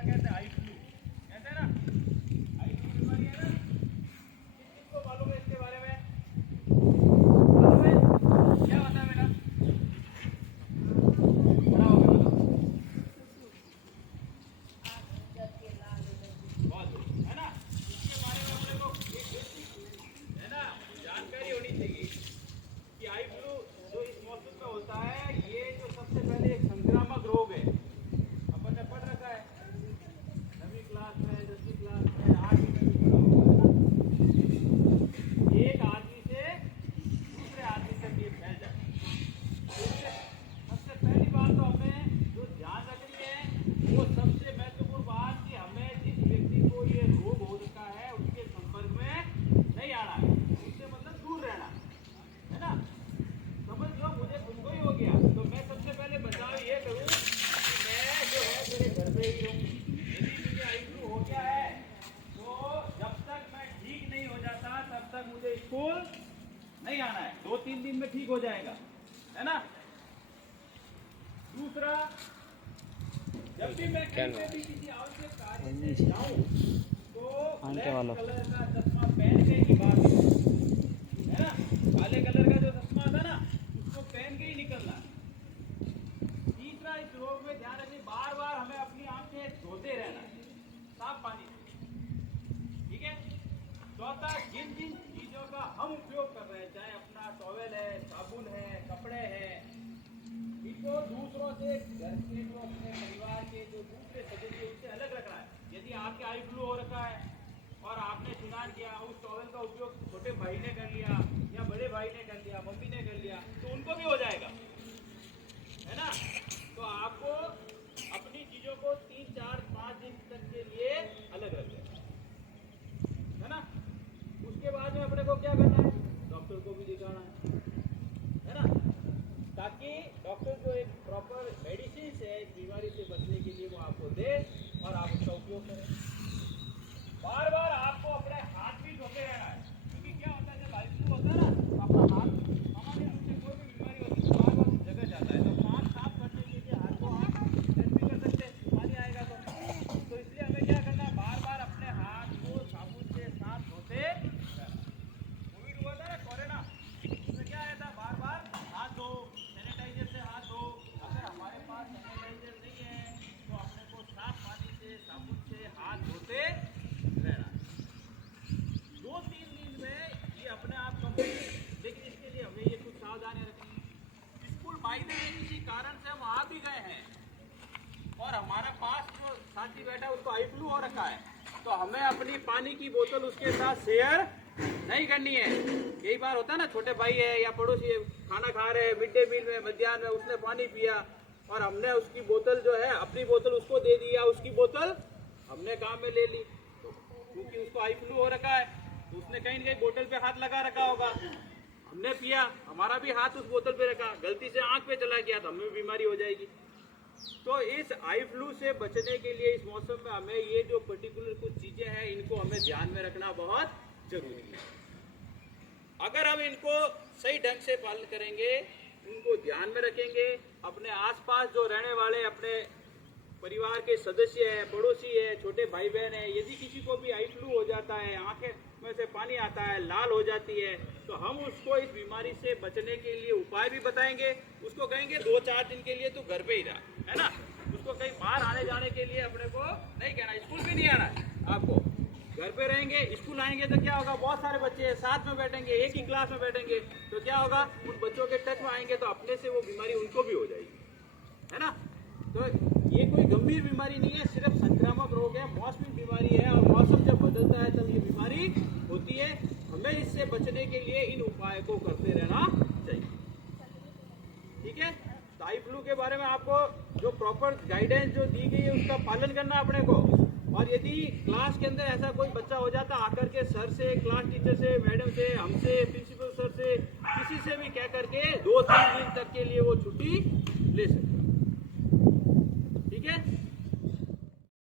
क्या कहते हैं, आई फ्लू कहते हैं ना, आई फ्लू बीमारी है ना। किसको मालूम है इसके बारे में? मालूम है क्या होता है बेटा? खड़ा होकर बताओ। बहुत है ना, इसके बारे में अपने को एक बेसिक है ना जानकारी होनी चाहिए कि आई फ्लू जो इस मौसम में होता है, ये जो सबसे पहले एक संक्रामक रोग है। अपन ने पढ़ रखा है 9वीं क्लास में, 10वीं क्लास में, 8वीं में भी पढ़ा होगा है ना। एक आदमी से दूसरे आदमी तक ये फैल जाता है। तो इससे सबसे पहली बात तो हमें जो ध्यान रखनी है वो सबसे महत्वपूर्ण बात कि हमें जिस व्यक्ति को ये रोग हो रखा है उसके संपर्क में नहीं आना है, उससे मतलब दूर रहना है ना। समझ लो मुझे तुमको ही हो गया तो मैं सबसे पहले बचाव ये करूँ कि मैं जो है मेरे घर पे ही रहूँ। यदि मुझे आई फ्लू हो गया है तो जब तक मैं ठीक नहीं हो जाता तब तक मुझे स्कूल नहीं आना है। 2-3 दिन में ठीक हो जाएगा है ना। दूसरा, जब भी मैं कहीं पे भी किसी आवश्यक कार्य से जाऊँ तो ब्लैक कलर का चश्मा पहन के ही बाहर निकलना है ना। काले कलर का जो चश्मा था ना उसको पहन के ही निकलना है। तीसरा, इस रोग में ध्यान रखिए बार बार हमें अपनी आंखें धोते रहना है साफ पानी से, ठीक है। चौथा, जिन जिन चीजों का हम उपयोग कर रहे हैं, चाहे अपना टॉवेल है, साबुन है, कपड़े हैं, इनको दूसरों से, घर के जो अपने परिवार के जो दूसरे सदस्य उससे अलग रखना है। यदि आपके आई फ्लू हो रखा है और आपने स्नान किया, उस टॉवेल का उपयोग छोटे भाई ने कर लिया या बड़े भाई ने कर लिया, मम्मी ने कर लिया, तो उनको भी हो जाएगा है ना। तो आपको अपनी चीजों को 3-4-5 दिन तक के लिए अलग रख देना है ना। उसके बाद में अपने को क्या करना है, डॉक्टर को भी दिखाना है ना, ताकि डॉक्टर जो एक प्रॉपर मेडिसिन है इस बीमारी से बचने के लिए वो आपको दे और आप उसका उपयोग करें। बार बार आपको अपने हाथ भी धोते रहना है, क्योंकि क्या होता है जब आई फ्लू होता है ना तो अपना हाथ सामान्य रूप से कोई भी बीमारी होती है तो बार बार उस जगह जाता है। तो हाथ साफ करने के लिए हाथ को आप टच भी कर सकते हैं, पानी आएगा तो इसलिए हमें क्या करना है, बार बार अपने हाथ को साबुन से साफ धोते रहना। कोविड हुआ था ना, कोरोना, उसमें क्या आया था, बार बार हाथ धो, सैनिटाइजर से हाथ धो। अगर हमारे पास सैनिटाइजर नहीं है तो अपने को साफ पानी से, साबुन से हाथ धोते रहना। 2-3 दिन में ये अपने आप कम हो जाएगा, लेकिन इसके लिए हमें ये कुछ सावधानी रखनी है। स्कूल बाइक में किसी कारण से हम आ भी गए हैं और हमारे पास जो साथी बैठा है उसको आई फ्लू हो रखा है, तो हमें अपनी पानी की बोतल उसके साथ शेयर नहीं करनी है। कई बार होता है ना, छोटे भाई है या पड़ोसी है, खाना खा रहे हैं मिड डे मील में, मध्याह्न में, उसने पानी पिया और हमने उसकी बोतल जो है अपनी बोतल उसको दे दी या उसकी बोतल हमने काम में ले ली, तो क्योंकि उसको आई फ्लू हो रखा है तो उसने कहीं ना कहीं बोतल पे हाथ लगा रखा होगा, हमने पिया, हमारा भी हाथ उस बोतल पे रखा, गलती से आंख पे चला गया तो हमें भी बीमारी हो जाएगी। तो इस आई फ्लू से बचने के लिए इस मौसम में हमें ये जो पर्टिकुलर कुछ चीजें हैं इनको हमें ध्यान में रखना बहुत जरूरी है। अगर हम इनको सही ढंग से पालन करेंगे, उनको ध्यान में रखेंगे, अपने आसपास जो रहने वाले अपने परिवार के सदस्य हैं, पड़ोसी है, छोटे भाई बहन है, यदि किसी को भी आई फ्लू हो जाता है, आंखें में से पानी आता है, लाल हो जाती है, तो हम उसको इस बीमारी से बचने के लिए उपाय भी बताएंगे। उसको कहेंगे 2-4 दिन के लिए तू घर पे ही रहा है ना, उसको कहीं बाहर आने जाने के लिए अपने को नहीं कहना, स्कूल भी नहीं आना है आपको, घर पे रहेंगे। स्कूल आएंगे तो क्या होगा, बहुत सारे बच्चे साथ में बैठेंगे, एक ही क्लास में बैठेंगे, तो क्या होगा, उन बच्चों के टच में आएंगे तो अपने से वो बीमारी उनको भी हो जाएगी है ना। तो ये कोई गंभीर बीमारी नहीं है, सिर्फ संक्रामक रोग है, मौसमी बीमारी है और मौसम जब बदलता है तब ये बीमारी होती है। हमें इससे बचने के लिए इन उपायों को करते रहना चाहिए, ठीक है। तो आई फ्लू के बारे में आपको जो प्रॉपर गाइडेंस जो दी गई है उसका पालन करना अपने को। और यदि क्लास के अंदर ऐसा कोई बच्चा हो जाता, आकर के सर से, क्लास टीचर से, मैडम से, हमसे, प्रिंसिपल सर से, किसी से भी कह करके 2-3 दिन तक के लिए वो छुट्टी ले सकते।